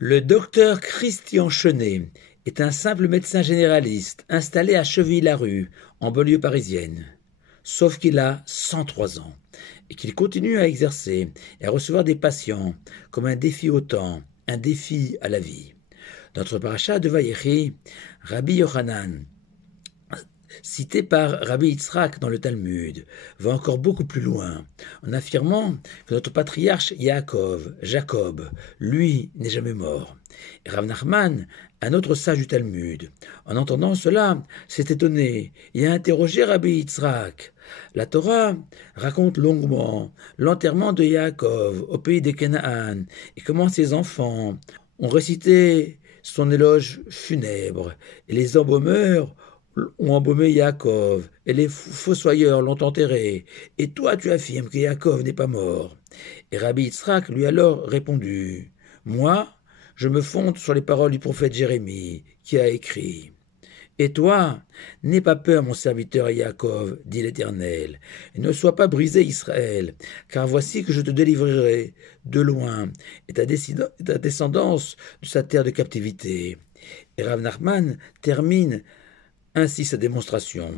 Le docteur Christian Chenet est un simple médecin généraliste installé à Cheville-Larue, en banlieue parisienne. Sauf qu'il a 103 ans et qu'il continue à exercer et à recevoir des patients comme un défi au temps, un défi à la vie. Notre paracha de Vayechi, Rabbi Yochanan, cité par Rabbi Yitzhak dans le Talmud, va encore beaucoup plus loin, en affirmant que notre patriarche Yaakov, Jacob, lui, n'est jamais mort. Et Rav Nachman, un autre sage du Talmud, en entendant cela, s'est étonné et a interrogé Rabbi Yitzhak. La Torah raconte longuement l'enterrement de Yaakov au pays de Canaan et comment ses enfants ont récité son éloge funèbre et les embaumeurs ont embaumé Yaakov, et les fossoyeurs l'ont enterré, et toi tu affirmes que Yaakov n'est pas mort. Et Rabbi Yitzhak lui a alors répondu, moi, je me fonde sur les paroles du prophète Jérémie, qui a écrit, et toi, n'aie pas peur, mon serviteur Yaakov, dit l'Éternel, et ne sois pas brisé, Israël, car voici que je te délivrerai de loin, et ta descendance de sa terre de captivité. Et Rav Nachman termine ainsi sa démonstration.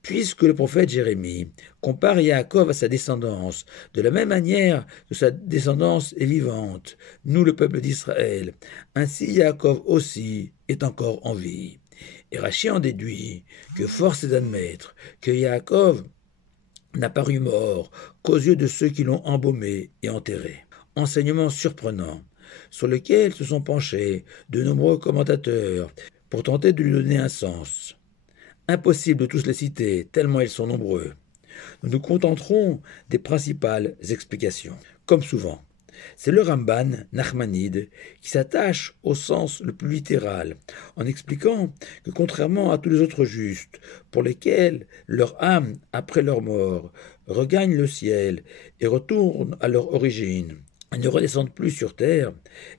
Puisque le prophète Jérémie compare Yaakov à sa descendance, de la même manière que sa descendance est vivante, nous le peuple d'Israël, ainsi Yaakov aussi est encore en vie. Et Rachi en déduit que force est d'admettre que Yaakov n'a paru mort qu'aux yeux de ceux qui l'ont embaumé et enterré. Enseignement surprenant, sur lequel se sont penchés de nombreux commentateurs pour tenter de lui donner un sens. Impossible de tous les citer, tellement ils sont nombreux. Nous nous contenterons des principales explications. Comme souvent, c'est le Ramban Nachmanide qui s'attache au sens le plus littéral, en expliquant que contrairement à tous les autres justes, pour lesquels leur âme, après leur mort, regagne le ciel et retourne à leur origine, et ne redescendent plus sur terre,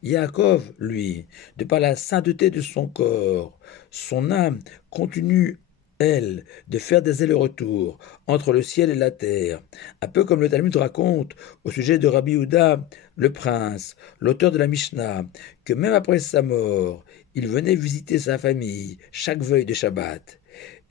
Yaakov, lui, de par la sainteté de son corps, son âme continue elle, de faire des allers-retours entre le ciel et la terre, un peu comme le Talmud raconte au sujet de Rabbi Yehuda, le prince, l'auteur de la Mishnah, que même après sa mort, il venait visiter sa famille chaque veille de Shabbat.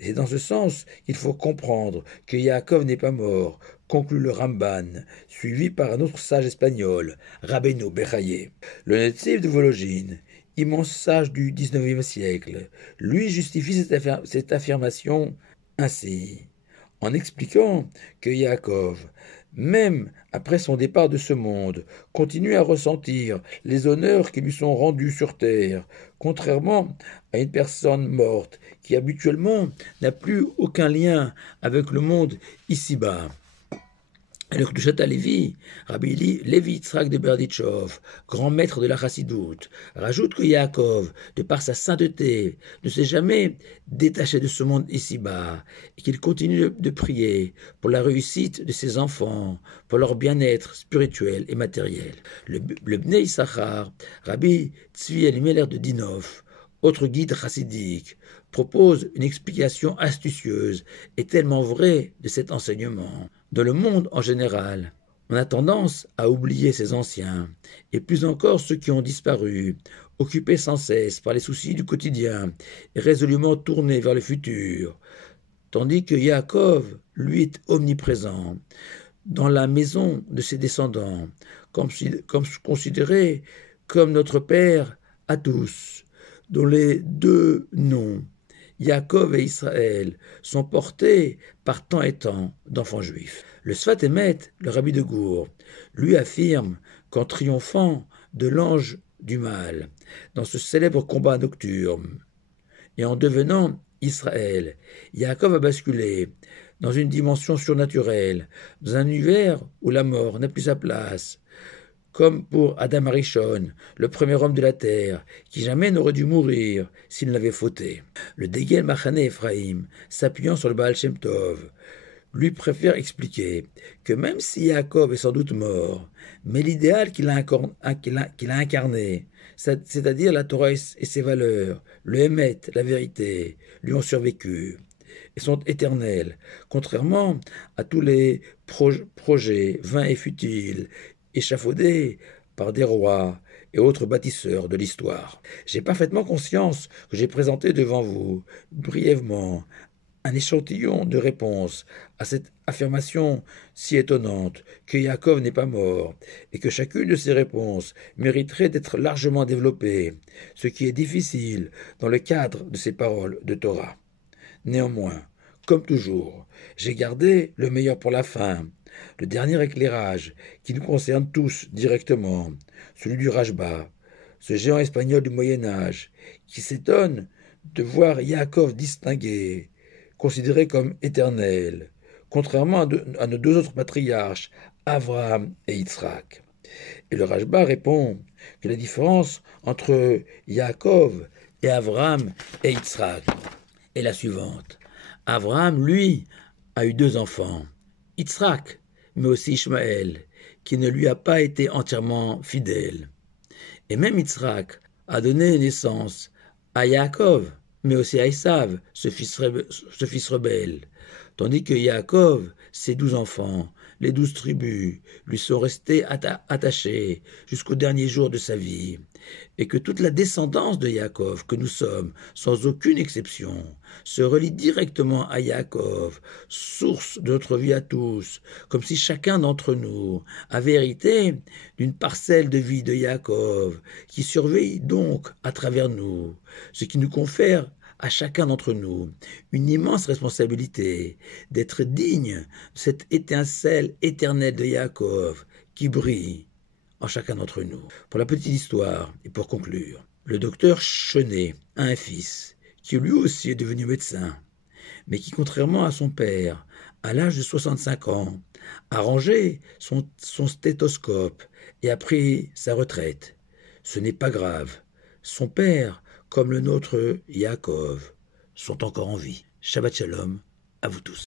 C'est dans ce sens qu'il faut comprendre que Yaakov n'est pas mort, conclut le Ramban, suivi par un autre sage espagnol, Rabbeinu Bechaye. Le Netziv de Vologine, immense sage du XIXe siècle, lui justifie cette affirmation ainsi, en expliquant que Yaakov, même après son départ de ce monde, continue à ressentir les honneurs qui lui sont rendus sur terre, contrairement à une personne morte qui habituellement n'a plus aucun lien avec le monde ici-bas. Alors que Chata Lévi, Rabbi Lévi Yitzhak de Berditchov, grand maître de la Chassidoute, rajoute que Yaakov, de par sa sainteté, ne s'est jamais détaché de ce monde ici-bas, et qu'il continue de prier pour la réussite de ses enfants, pour leur bien-être spirituel et matériel. Le Bnei Issachar, Rabbi Tzvi Elimelech de Dinov, autre guide chassidique, propose une explication astucieuse et tellement vraie de cet enseignement. Dans le monde en général, on a tendance à oublier ses anciens, et plus encore ceux qui ont disparu, occupés sans cesse par les soucis du quotidien et résolument tournés vers le futur, tandis que Yaakov, lui, est omniprésent, dans la maison de ses descendants, comme considéré comme notre Père à tous, dont les deux noms, Yaakov et Israël, sont portés par tant et tant d'enfants juifs. Le Sfat Emet, le rabbi de Gour, lui affirme qu'en triomphant de l'ange du mal, dans ce célèbre combat nocturne, et en devenant Israël, Yaakov a basculé dans une dimension surnaturelle, dans un univers où la mort n'a plus sa place, comme pour Adam Arishon, le premier homme de la terre, qui jamais n'aurait dû mourir s'il n'avait fauté. Le Degel Machane Ephraim, s'appuyant sur le Baal Shem Tov, lui préfère expliquer que même si Yaakov est sans doute mort, mais l'idéal qu'il a incarné, c'est-à-dire la Torah et ses valeurs, le Hémet, la vérité, lui ont survécu et sont éternels, contrairement à tous les projets vains et futiles, échafaudés par des rois et autres bâtisseurs de l'histoire. J'ai parfaitement conscience que j'ai présenté devant vous, brièvement, un échantillon de réponse à cette affirmation si étonnante que Yaakov n'est pas mort, et que chacune de ces réponses mériterait d'être largement développée, ce qui est difficile dans le cadre de ces paroles de Torah. Néanmoins, comme toujours, j'ai gardé le meilleur pour la fin, le dernier éclairage qui nous concerne tous directement, celui du Rashba, ce géant espagnol du Moyen-Âge, qui s'étonne de voir Yaakov distingué, considéré comme éternel, contrairement à nos deux autres patriarches, Abraham et Yitzhak. Et le Rashba répond que la différence entre Yaakov et Abraham et Yitzhak est la suivante. Abraham, lui, a eu 2 enfants, Yitzhak, mais aussi Ishmaël, qui ne lui a pas été entièrement fidèle. Et même Yitzhak a donné naissance à Yaakov, mais aussi à Esav, ce fils rebelle, tandis que Yaakov, ses 12 enfants, les 12 tribus, lui sont restés attachés jusqu'au dernier jour de sa vie, et que toute la descendance de Yaakov, que nous sommes, sans aucune exception, se relie directement à Yaakov, source de notre vie à tous, comme si chacun d'entre nous avait hérité d'une parcelle de vie de Yaakov, qui surveille donc à travers nous, ce qui nous confère à chacun d'entre nous une immense responsabilité d'être digne de cette étincelle éternelle de Yaakov qui brille en chacun d'entre nous. Pour la petite histoire, et pour conclure, le docteur Chenet a un fils qui lui aussi est devenu médecin, mais qui, contrairement à son père, à l'âge de 65 ans, a rangé son stéthoscope et a pris sa retraite. Ce n'est pas grave. Son père, comme le nôtre Yaakov, sont encore en vie. Shabbat Shalom à vous tous.